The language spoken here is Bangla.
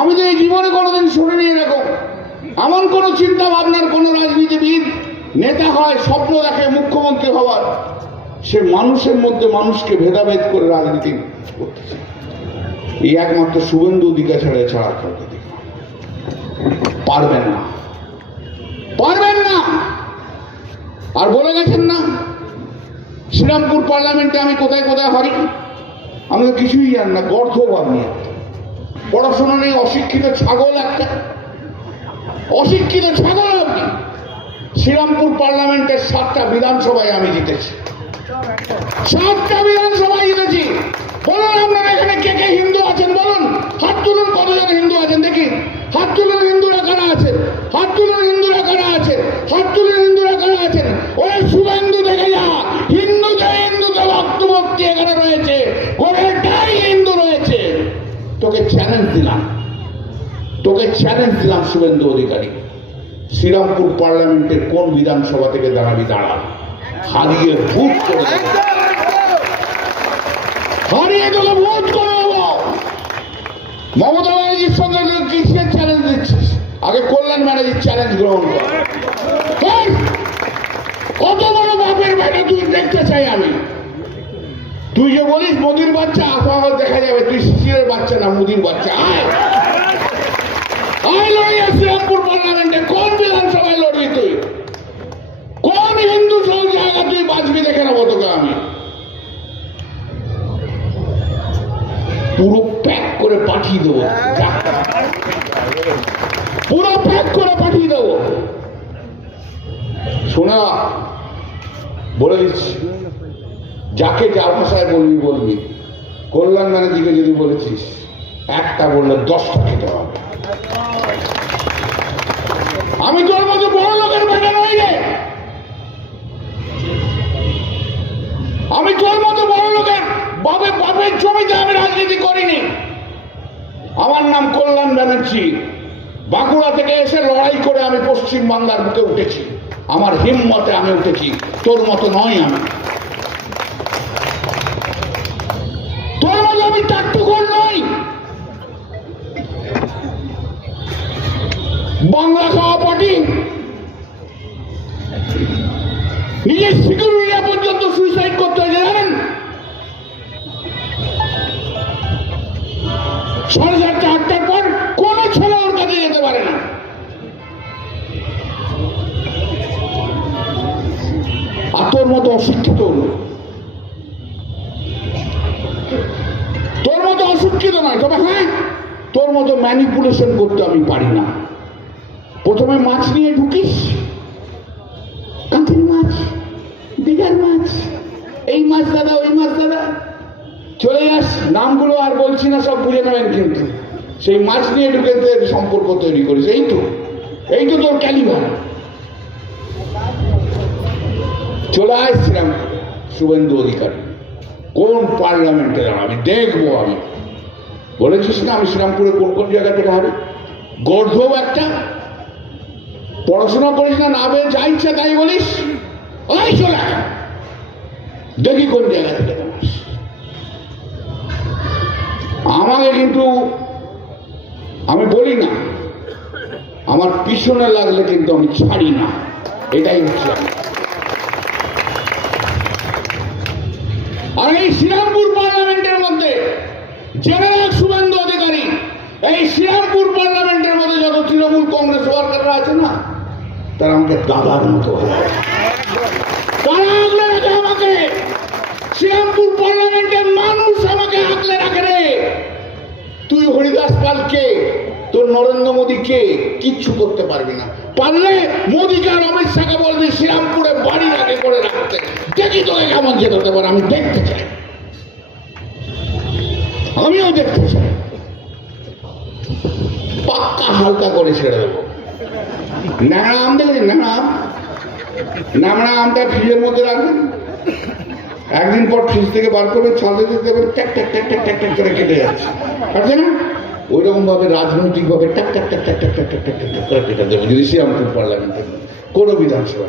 আমি তো এই জীবনে কোনোদিন শুনিনি এরকম। এমন কোনো চিন্তা ভাবনার কোনো রাজনীতিবিদ, নেতা হয়, স্বপ্ন দেখে মুখ্যমন্ত্রী হওয়ার, সে মানুষের মধ্যে মানুষকে ভেদাভেদ করে রাজনীতি করতেছে। এই একমাত্র শুভেন্দু দিকা ছাড়া ছাড়া কাউকে পারবেন না। পারবেন না! আর বলে গেছেন না, শ্রীরামপুর পার্লামেন্টে আমি কোথায় কোথায় হারি? আমি কিছুই জানি না গর্ধ ভাবনি পড়াশোনা নেই অশিক্ষিত ছাগল একটা। অশিক্ষিত ছাগল আপনি। শ্রীরামপুর পার্লামেন্টের সাতটা বিধানসভায় আমি জিতেছি। সাতটা বিধানসভায় জিতেছি। বলুন আপনারা এখানে কে কে হিন্দু আছেন, বলুন। হাত তুলুন, কতজন হিন্দু আছেন দেখি। হাত তুলুন, হিন্দুরা কারা আছেন? হাত তুলুন, হিন্দুরা কারা আছেন? হাত তুলুন, হিন্দুরা কারা আছেন? ওই শুভেন্দু দেখে যা হিন্দুতে হিন্দুতে ভক্তভক্তি এখানে রয়েছে। হিন্দু রয়েছে তোকে চ্যালেঞ্জ দিলাম। তোকে চ্যালেঞ্জ দিলাম শুভেন্দু অধিকারী। শ্রীরামপুর পার্লামেন্টের কোন বিধানসভা থেকে দাঁড়াবি দাঁড়া। হারিয়ে ভূত করে। হারিয়ে তোকে ভোট করে মমতা ব্যানার্জির সঙ্গে কিসের চ্যালেঞ্জ দিচ্ছিস? আগে কল্যাণ ব্যানার্জির চ্যালেঞ্জ গ্রহণ কর। কত বড় বাপের বেটা দেখতে চাই আমি? তুই যে বলিস মোদির বাচ্চা তোমাকে দেখা যাবে। তুই শিশিরের বাচ্চা না, মোদির বাচ্চা। আয়। দেখে আমি। পুরো প্যাক করে পাঠিয়ে দেবো। পুরো প্যাক করে পাঠিয়ে দেবো। শোনা, বলে দিচ্ছি। যাকে যা ভাষায় বলবি বলবি। কল্যাণ ব্যানার্জিকে যদি বলেছিস, একটা বললে দশটা খেতে হবে। আমি তোর মতো বড় লোকের বেটা নই রে। আমি তোর মতো বড় লোকের বাবে বাপের জমিতে আমি রাজনীতি করিনি। আমার নাম কল্যাণ ব্যানার্জি। বাঁকুড়া থেকে এসে লড়াই করে আমি পশ্চিম বাংলার বুকে উঠেছি। আমার হিম্মতে আমি উঠেছি। তোর মতো নয় আমি। তোর মতো আমি নই। বাংলা খাওয়া পার্টি। নিজের সিকিউরিটিরা পর্যন্ত সুইসাইড করতে হয়েছে, জানেন? সাড়ে চারটে, আটটার পর কোন ছেলে ওর কাছে যেতে পারে না। আর তোর মতো অশিক্ষিত তোর মতো ম্যানিপুলেশন করতে আমি পারি না। প্রথমে মাছ নিয়ে ঢুকিস। কাঁচের মাছ দিঘার মাছ, এই মাছ দাদা, ওই মাছ দাদা। চলে যাস, নামগুলো আর বলছি না, সব বুঝে নেবেন কিন্তু। সেই মাছ নিয়ে ঢুকে সম্পর্ক তৈরি করিস। এই তো এই তো তোর ক্যালিভার চলে আসছিলাম শুভেন্দু অধিকারী। কোন পার্লামেন্টে আমি দেখব আমি। বলেছিস না আমি শ্রীরামপুরে কোন কোন জায়গা থেকে হবে? গর্ধব একটা। পড়াশোনা করিস না না বের যা ইচ্ছা তাই বলিস। ওই চলে দেখি কোন জায়গা থেকে আমাকে কিন্তু, আমি বলি না, আমার পিছনে লাগলে কিন্তু আমি ছাড়ি না। এটাই হচ্ছে আর এই শ্রীরামপুর পার্লামেন্টের মধ্যে জেনারেল শুভেন্দু অধিকারী, এই শ্রীরামপুর পার্লামেন্টের মধ্যে যত তৃণমূল কংগ্রেস ওয়ার্কাররা আছে না, তারা আমাকে দাদার মতো আমাকে। শ্রীরামপুর পার্লামেন্টের মানুষ আমাকে আগলে রাখে রে। তুই হরিদাস পাল কে তোর নরেন্দ্র মোদী কে কিচ্ছু করতে পারবি না। পারলে মোদীকে আর অমিত শাহকে বলবি শ্রীরামপুরে বাড়ি আগে করে রাখতে। দেখি তোকে কেমন যেতে পারে, আমি দেখতে চাই। আমিও দেখতে চাই পাক্কা হালকা করে ছেড়ে দেবো ন্যাড়া আম দেখেছেন ন্যাড়া আম ন্যাড়া আমটা ফ্রিজের মধ্যে রাখবেন একদিন পর ফ্রিজ থেকে বার করবেন ছাদে দিতে দেবেন ট্যাক ট্যাক ট্যাক ট্যাক ট্যাক ট্যাক করে কেটে যাচ্ছে কাটছে না ওই রকম ভাবে রাজনৈতিক ভাবে ট্যাক ট্যাক ট্যাক ট্যাক ট্যাক ট্যাক ট্যাক ট্যাক করে কেটে দেবে যদি শ্রীরামপুর পার্লামেন্টের কোনো বিধানসভা